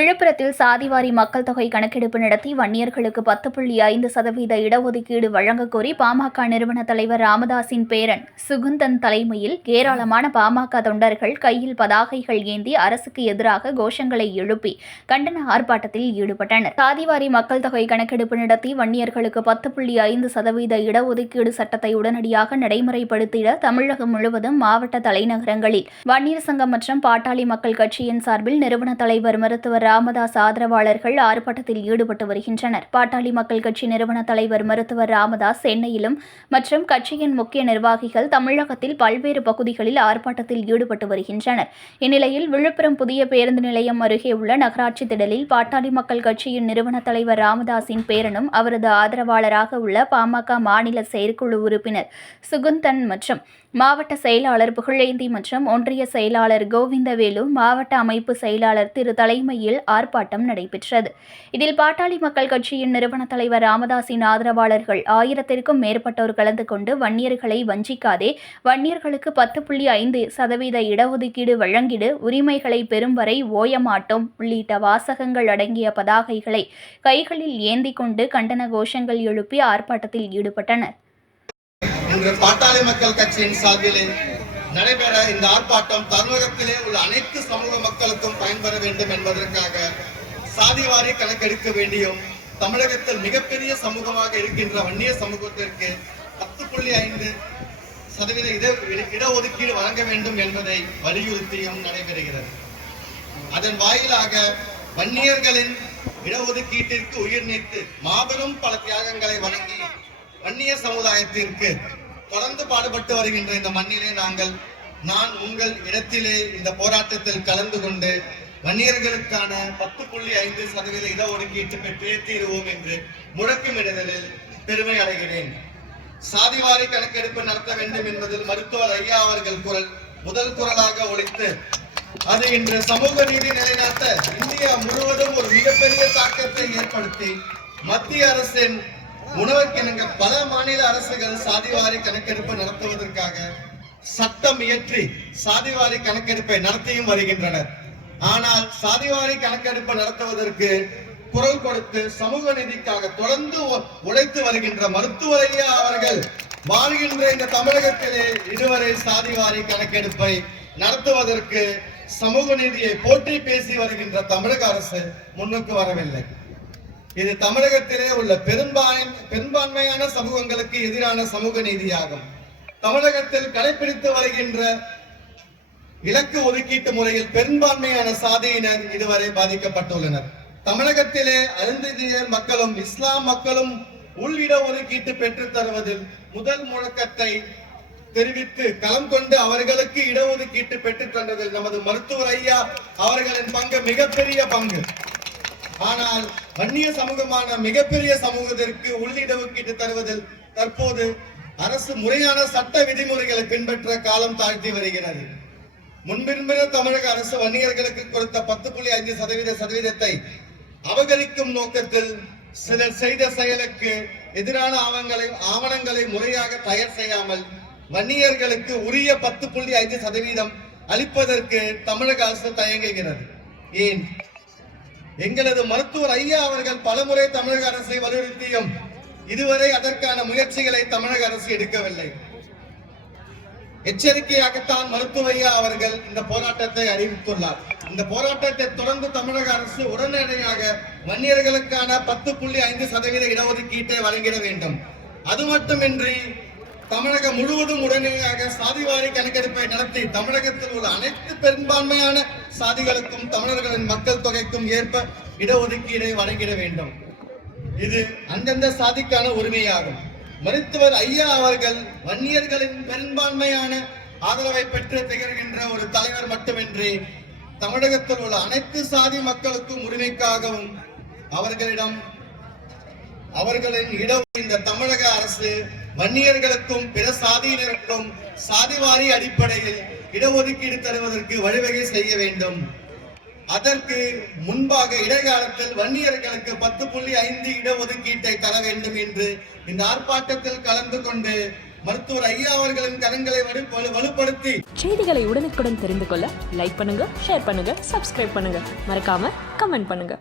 விழுப்புரத்தில் சாதிவாரி மக்கள் தொகை கணக்கெடுப்பு நடத்தி வன்னியர்களுக்கு பத்து புள்ளி ஐந்து சதவீத இடஒதுக்கீடு வழங்கக் கோரி பாமக நிறுவன தலைவர் ராமதாசின் பேரன் சுகுந்தன் தலைமையில் ஏராளமான பாமக தொண்டர்கள் கையில் பதாகைகள் ஏந்தி அரசுக்கு எதிராக கோஷங்களை எழுப்பி கண்டன ஆர்ப்பாட்டத்தில் ஈடுபட்டனர். சாதிவாரி மக்கள் தொகை கணக்கெடுப்பு நடத்தி வன்னியர்களுக்கு பத்து புள்ளி ஐந்து சதவீத இடஒதுக்கீடு சட்டத்தை உடனடியாக நடைமுறைப்படுத்திட தமிழகம் முழுவதும் மாவட்ட தலைநகரங்களில் வன்னியர் சங்கம் மற்றும் பாட்டாளி மக்கள் கட்சியின் சார்பில் நிறுவன தலைவர் மருத்துவர் ராமதாஸ் ஆதரவாளர்கள் ஆர்ப்பாட்டத்தில் ஈடுபட்டு வருகின்றனர். பாட்டாளி மக்கள் கட்சி நிறுவன தலைவர் மருத்துவர் ராமதாஸ் சென்னையிலும் மற்றும் கட்சியின் முக்கிய நிர்வாகிகள் தமிழகத்தில் பல்வேறு பகுதிகளில் ஆர்ப்பாட்டத்தில் ஈடுபட்டு வருகின்றனர். இந்நிலையில் விழுப்புரம் புதிய பேருந்து நிலையம் அருகே உள்ள நகராட்சி திடலில் பாட்டாளி மக்கள் கட்சியின் நிறுவன தலைவர் ராமதாஸின் பேரனும் அவரது ஆதரவாளராக உள்ள பாமக மாநில செயற்குழு உறுப்பினர் சுகுந்தன் மற்றும் மாவட்ட செயலாளர் புகழேந்தி மற்றும் ஒன்றிய செயலாளர் கோவிந்தவேலு மாவட்ட அமைப்பு செயலாளர் திரு தலைமையில் ஆர்ப்பாட்டம் நடைபெற்றது. இதில் பாட்டாளி மக்கள் கட்சியின் நிறுவன தலைவர் ராமதாஸின் ஆதரவாளர்கள் ஆயிரத்திற்கும் மேற்பட்டோர் கலந்து கொண்டு வன்னியர்களை வஞ்சிக்காதே வன்னியர்களுக்கு பத்து புள்ளி ஐந்து சதவீத இடஒதுக்கீடு வழங்கிடு உரிமைகளை பெறும் வரை ஓயமாட்டோம் உள்ளிட்ட வாசகங்கள் அடங்கிய பதாகைகளை கைகளில் ஏந்தி கொண்டு கண்டன கோஷங்கள் எழுப்பி ஆர்ப்பாட்டத்தில் ஈடுபட்டனர். இன்று பாட்டாளி மக்கள் கட்சியின் சார்பிலே நடைபெற இந்த ஆர்ப்பாட்டம் தமிழகத்திலே உள்ள அனைத்து சமூக மக்களுக்கும் பயன்பெற வேண்டும் என்பதற்காக சாதிவாரி கணக்கெடுக்க வேண்டியும் தமிழகத்தில் மிகப்பெரிய சமூகமாக இருக்கின்ற வன்னிய சமூகத்திற்கு பத்து புள்ளி ஐந்து சதவீத இட இடஒதுக்கீடு வழங்க வேண்டும் என்பதை வலியுறுத்தியும் நடைபெறுகிறது. அதன் வாயிலாக வன்னியர்களின் இடஒதுக்கீட்டிற்கு உயிர் நீத்து மாபெரும் பல தியாகங்களை வழங்கி வன்னிய சமுதாயத்திற்கு தொடர்ந்து பாடுபட்டு வருகின்ற இந்த மண்ணிலே நாங்கள் நான் உங்கள் இடத்திலே இந்த போராட்டத்தில் கலந்து கொண்டு வன்னியர்களுக்கான பத்து புள்ளி ஐந்து சதவீத இடஒதுக்கீட்டு பெற்றே தீருவோம் என்று முழக்கமிடுதலில் பெருமை அடைகிறேன். சாதிவாரி கணக்கெடுப்பு நடத்த வேண்டும் என்பதில் மருத்துவர் ஐயா அவர்கள் குரல் முதல் குரலாக ஒழித்து அது இன்று சமூக நீதி நிலைநாட்ட இந்தியா முழுவதும் ஒரு மிகப்பெரிய தாக்கத்தை ஏற்படுத்தி மத்திய அரசின் உணவுக்கிணங்க பல மாநில அரசுகள் சாதிவாரி கணக்கெடுப்பு நடத்துவதற்காக சட்டம் இயற்றி சாதிவாரி கணக்கெடுப்பை நடத்தியும் வருகின்றனர். ஆனால் சாதிவாரி கணக்கெடுப்பு நடத்துவதற்கு குரல் கொடுத்து சமூக நீதிக்காக தொடர்ந்து உழைத்து வருகின்ற மருத்துவர் ஐயா அவர்கள் வாழ்கின்ற இந்த தமிழகத்திலே இதுவரை சாதிவாரி கணக்கெடுப்பை நடத்துவதற்கு சமூக நீதியை போற்றி பேசி வருகின்ற தமிழக அரசு முன்னுக்கு வரவில்லை. இது தமிழகத்திலே உள்ள பெரும்பான் பெரும்பான்மையான சமூகங்களுக்கு எதிரான சமூக நீதியாகும். தமிழகத்தில் கடைபிடித்து வருகின்ற இலக்கு ஒதுக்கீட்டு முறையில் பெரும்பான்மையான சாதியினர் இதுவரை பாதிக்கப்பட்டுள்ளனர். தமிழகத்திலே அருந்ததியர் மக்களும் இஸ்லாம் மக்களும் உள்ளிட ஒதுக்கீட்டு பெற்றுத் தருவதில் முதல் முழக்கத்தை தெரிவித்து களம் கொண்டு அவர்களுக்கு இடஒதுக்கீட்டு பெற்றுத் தந்ததில் நமது மருத்துவர் ஐயா அவர்களின் பங்கு மிகப்பெரிய பங்கு. ஆனால் வன்னிய சமூகமான மிகப்பெரிய சமூகத்திற்கு உள்ளிடஒதுக்கீட்டு தருவதில் தற்போது அரசு முறையான சட்ட விதிமுறைகளை பின்பற்ற காலம் தாழ்த்தி வருகிறது. முன்பின்பு தமிழக அரசு வன்னியர்களுக்கு கொடுத்த பத்து புள்ளி ஐந்து சதவீத சதவீதத்தை அபகரிக்கும் நோக்கத்தில் சிலர் செய்த செயலுக்கு எதிரான ஆவணங்களை ஆவணங்களை முறையாக தயார் செய்யாமல் வன்னியர்களுக்கு உரிய பத்து புள்ளி ஐந்து சதவீதம் அளிப்பதற்கு தமிழக அரசு தயங்குகிறது. ஏன்? எங்களது மருத்துவர் ஐயா அவர்கள் பலமுறை தமிழக அரசை வலியுறுத்தியும் இதுவரை அதற்கான முயற்சிகளை தமிழக அரசு எடுக்கவில்லை. எச்சரிக்கையாகத்தான் மருத்துவ ஐயா அவர்கள் இந்த போராட்டத்தை அறிவித்துள்ளார். இந்த போராட்டத்தை தொடர்ந்து தமிழக அரசு உடனடியாக வன்னியர்களுக்கான பத்து புள்ளி ஐந்து சதவீத இடஒதுக்கீட்டை வழங்கிட வேண்டும். அது மட்டுமின்றி தமிழகம் முழுவதும் உடனடியாக சாதிவாரி கணக்கெடுப்பை நடத்தி தமிழகத்தில் உள்ள அனைத்து பெரும்பான்மையான சாதிகளுக்கும் தமிழர்களின் மக்கள் தொகைக்கும் ஏற்ப இடஒதுக்கீடை வழங்கிட வேண்டும். இது அந்தந்த சாதிக்கான உரிமையாகும். மருத்துவர் ஐயா அவர்கள் வன்னியர்களின் பெரும்பான்மையான ஆதரவை பெற்று திகழ்கின்ற ஒரு தலைவர் மட்டுமின்றி தமிழகத்தில் உள்ள அனைத்து சாதி மக்களுக்கும் உரிமைக்காகவும் அவர்களிடம் அவர்களின் இடம் இந்த தமிழக அரசு வன்னியர்களுக்கும் பிற சாதியினருக்கும் சாதிவாரி அடிப்படையில் இடஒதுக்கீடு தருவதற்கு வழிவகை செய்ய வேண்டும். அதற்கு முன்பாக இடைக்காலத்தில் வன்னியர்களுக்கு பத்து புள்ளி ஐந்து இடஒதுக்கீட்டை தர வேண்டும் என்று இந்த ஆர்ப்பாட்டத்தில் கலந்து கொண்டு மருத்துவர் ஐயா அவர்களின் கரங்களை வலுப்படுத்தி. செய்திகளை உடனுக்குடன் தெரிந்து கொள்ள லைக் பண்ணுங்க ஷேர் பண்ணுங்க சப்ஸ்கிரைப் பண்ணுங்க. மறக்காம கமெண்ட் பண்ணுங்க.